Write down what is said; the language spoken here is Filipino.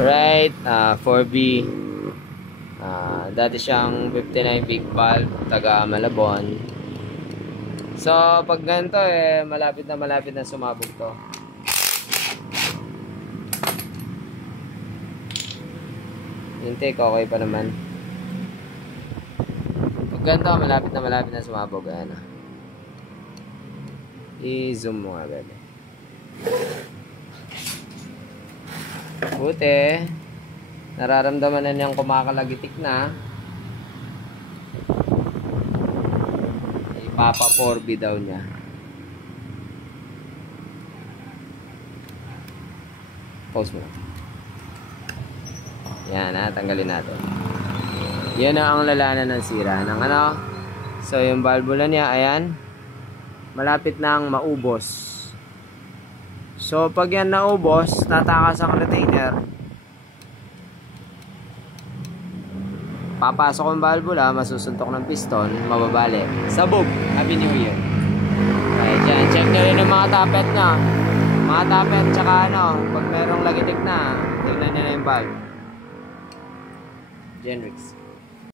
Right, 4B. Dati siyang 59 big valve, taga Malabon. So, pag ganito malapit na sumabog to. Yung take, okay pa naman. Pag ganito, malapit na sumabog. Ayan. I-zoom mo nga, bebe. Buti. Nararamdaman na niyang kumakalagitik na. Ipapa 4B daw niya. Pause mo. Yan, tanggalin natin. Yan ang lalanan ng sira ng ano. So yung valvula niya, ayan, malapit nang maubos. So pag yan naubos, tatakas ang retainer, papasok ang valvula, masusuntok ng piston, mababali, sabog. Happy New Year. Okay, dyan, check nyo rin yung mga tapet na. Mga tapet, tsaka ano, pag merong lagitik na, tignan nyo na yung valve. Genrix.